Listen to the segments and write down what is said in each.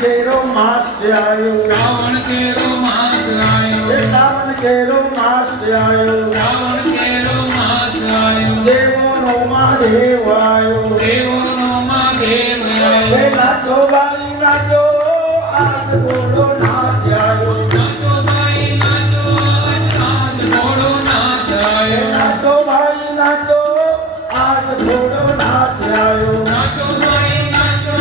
केरो मास आयो, श्रावण केरो मास आयो, सावन केरो मास आयो, श्रावण केरो मास आयो, देवो नो महादेव आयो, देवो नो महादेव आयो, नाचो भाई नाचो आज घोड़ो नाच आयो, नाचो भाई नाचो आज घोड़ो नाच आयो, नाचो भाई नाचो आज घोड़ो नाच आयो, नाचो भाई नाचो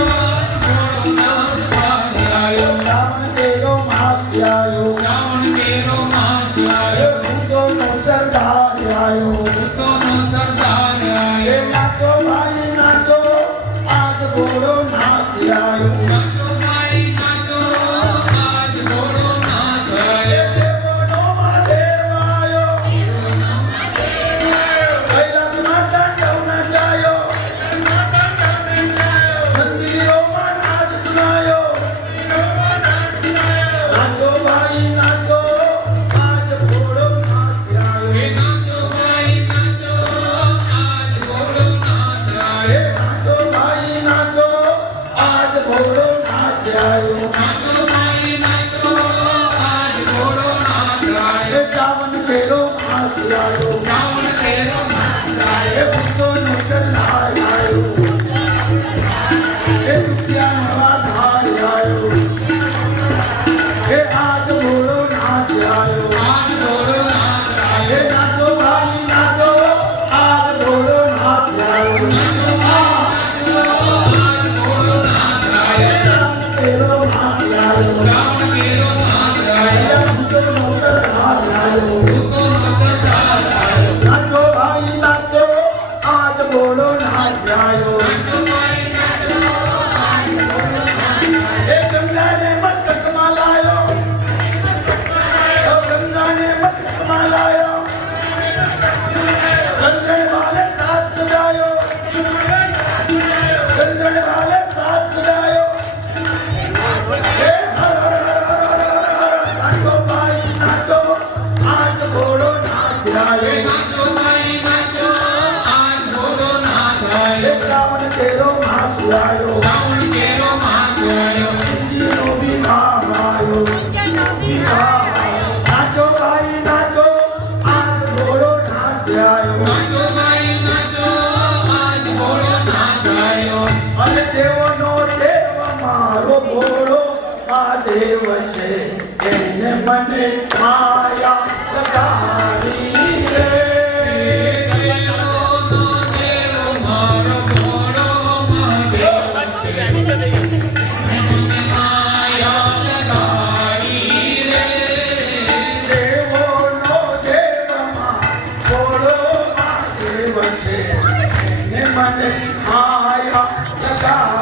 घोड़ो नाच आयो, सावन केरो मास आयो, श्रावण केरो मास आयो, भूतो नो सरदार आयो, भूतो नो सरदार आयो, नाचो भाई नाचो आज घोड़ो नाच आयो, नाचो भाई नाचो आज घोड़ो नाच आयो, देवो नो महादेव आयो, कैलास माता डौना जायो, मंदिरों में नाच सुनायो, नाचो भाई नाचो आज घोड़ो नाच आयो, नाचो भाई नाचो आज घोड़ो नाच आयो, नाचो भाई नाचो आज घोड़ो नाच आयो, नाचो भाई नाचो आज घोड़ो नाच आयो, सावन केरो मास आयो, श्रावण केरो मास आयो, भक्तो नो सरदार आयो, दुतिया नवा धार आयो, आज घोड़ो नाच आयो, आज घोड़ो नाच आयो, नाचो भाई नाचो आज घोड़ो नाच आयो, आज घोड़ो नाच आयो, सावन केरो मास आयो, श्रावण केरो मास आयो, भक्तो नो सरदार आयो, भूतो नो सरदार आयो, नाचो भाई नाचो आज घोड़ो नाच आयो, नाचो भाई नाचो आज घोड़ो नाच आयो, गंगा ने मस्तक मालायो, गंगा ने मस्तक मालायो, चंद्रण वाले साथ सजायो, चंद्रण वाले साथ सजायो, हे हर हर हर हर हर हर हर, नाचो भाई नाचो आज घोड़ो नाच आयो, नाचो भाई नाचो आज घोड़ो नाच आयो, श्रावण केरो मास आयो, श्रावण केरो मास आयो, जीनो विवाह आयो, नाचो भाई नाचो आज घोड़ो नाच आयो, नाचो भाई नाचो आज घोड़ो नाच आयो, अरे देव नो देव मारो घोड़ो महादेव छे, એને મને માયા લગાડી રે, દેવો નો દેવ મારો ઘોડો મહાદેવ છે, મને માયા લગાડી રે, દેવો નો દેવ મારો ઘોડો મહાદેવ છે, એને મને માયા લગાડી